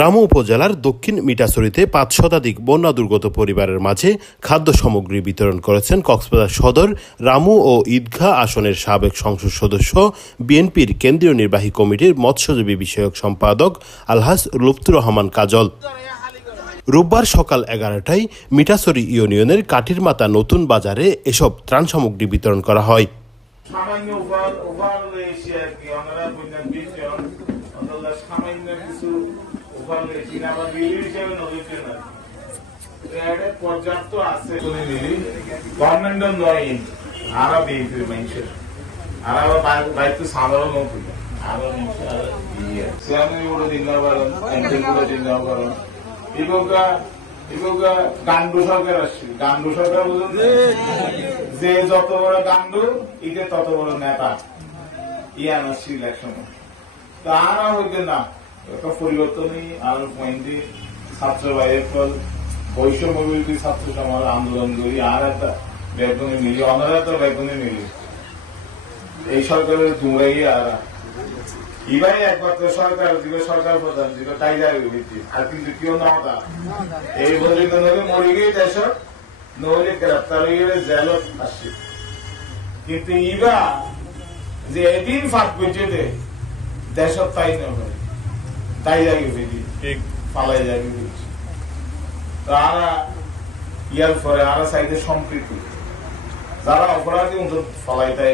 রামু উপজেলার দক্ষিণ মিটাসরিতে পাঁচ শতাধিক বন্যা দুর্গত পরিবারের মাঝে খাদ্য সামগ্রী বিতরণ করেছেন কক্সবাজার সদর রামু ও ঈদগাহ আসনের সাবেক সংসদ সদস্য, বিএনপির কেন্দ্রীয় নির্বাহী কমিটির মৎস্যজীবী বিষয়ক সম্পাদক আলহাস লুপ্তুর রহমান কাজল। রোববার সকাল এগারোটায় মিটাসরি ইউনিয়নের কাঠির মাতা নতুন বাজারে এসব ত্রাণ সামগ্রী বিতরণ করা হয়। সামান্য কিছু আবার হিসেবে নদীতে না পর্যাপ্ত আছে। গভর্নমেন্ট নয় আরও বিএনপির মানুষের। আর আবার সাধারণ নতুন আরও গান্ডু সরকার আসছে। গান্ডু সরকার বুঝুন যে যত বড় গান্ডু ইতে তত বড় নেতা। ইয়ান আসছে ইলেকশন তারা হইতে না। একটা পরিবর্তনই আর পয়েন্টে ছাত্র ভাইয়ের ফল। বৈষম্য বিরোধী ছাত্র সমাজ আন্দোলন করি, আর একটা বেগুনে মিলি অনার একটা বেগুনে মিলি। এই সরকারের জুড়াই আর। ইবাই একমাত্র সরকার দিকে সরকার প্রধান দিকে টাইগার ভিত্তি। আর কিন্তু কেউ না হতা এই পর্যন্ত নলে মরে গিয়ে দেশ নহলে গ্রেপ্তার হয়ে গেলে জেলত আসছে। কিন্তু ইবা যে এদিন ফাঁক পর্যন্ত দেশ তাই না হয় তাই যাগে ভিত্তি ঠিক। পালাই যাগে ভিত্তি তারা ইয়ার পরে আরও সাইডে সম্পৃক্ত যারা অপরাধী অন্তত ফলাই তাই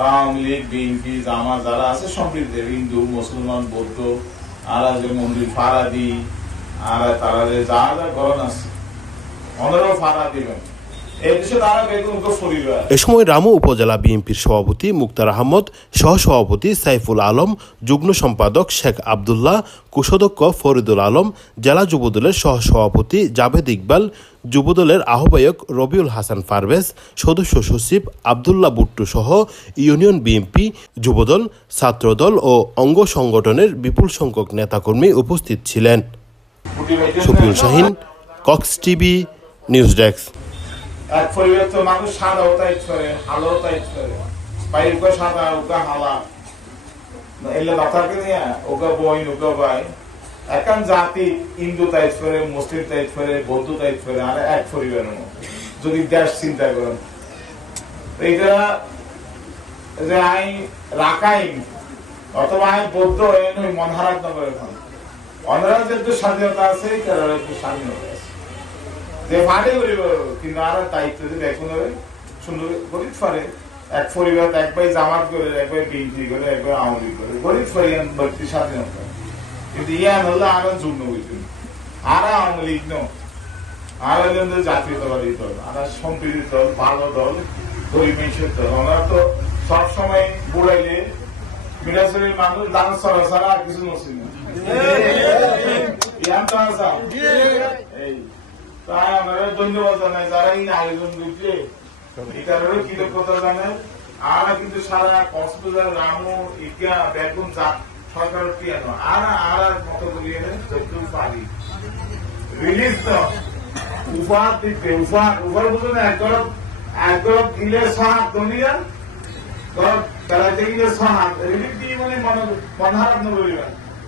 আওয়ামী লীগ বিএনপি জামা যারা আছে সম্পৃক্ত হিন্দু মুসলমান বৌদ্ধ আর আছে মন্দির ফারাদি আর তারা যে যা যা গরণ আছে অনেরও ফারা দিবেন। এ সময় রামু উপজেলা বিএনপির সভাপতি মুক্তার আহমদ সহসভাপতি সাইফুল আলম যুগ্ম সম্পাদক শেখ আবদুল্লাহ কোষাধ্যক্ষ ফরিদুল আলম জেলা যুবদলের সহসভাপতি জাভেদ ইকবাল যুবদলের আহ্বায়ক রবিউল হাসান পারভেজ সদস্য সচিব আবদুল্লাহ বুট্টু সহ ইউনিয়ন বিএনপি যুবদল ছাত্রদল ও অঙ্গ সংগঠনের বিপুল সংখ্যক নেতাকর্মী উপস্থিত ছিলেন। Shafiul Shahin Cox TV news desk. পরিবার তো মানুষ টাইট করে বাইর কো সাদা ওকা হালা এলে বাতাকে নিয়ে ওকা বাই। একান জাতি টাইট করে, মুসলিম টাইট করে, বৌদ্ধ টাইট করে, আর এক যদি দেশ চিন্তা করেন। এইটা যে আই রাখাই অথবা আই বৌদ্ধ হয়ে নই মন হারাত নগর এখন অনরাজের যে স্বাধীনতা আছে স্বাধীনতা আছে। যে ফাটে কিন্তু আর দায়িত্ব যদি এখন হবে সুন্দর গরিব ফারে এক পরিবার এক ভাই জামাত করে এক ভাই বিএনপি করে এক ভাই আওয়ামী লীগ করে। গরিব ফারে ব্যক্তি স্বাধীনতা কিন্তু ইয়ান হলে আর যুগ্ম হইতেন আর আওয়ামী লীগ ন। আর হলেন যে জাতীয়তাবাদী দল আর সম্প্রীতি দল ভালো দল গরিব মানুষের দল। ওনারা তো সবসময় বুড়াইলে মিরাজুরের মানুষ দান সরা ছাড়া আর কিছু নছিল ইয়ান তো আসা এই। তাই আমরা ধন্যবাদ জানাই যারা এই আয়োজন দিচ্ছে। এই কারণে কৃতজ্ঞতা জানাই। আমরা কিন্তু সারা কক্সবাজার রামু ইগা বেগুন চাপ সরকার পিয়ানো। আর আর মতো করিয়ে চোদ্দ পারি রিলিজ তো। উপহার দিতে উপহার উপহার বুঝুন এক গরব এক গরব দিলে সহাত দুনিয়া গরব বেড়াতে গেলে সহাত রিলিজ দিয়ে মানে মন মন হারাপ নবরিবেন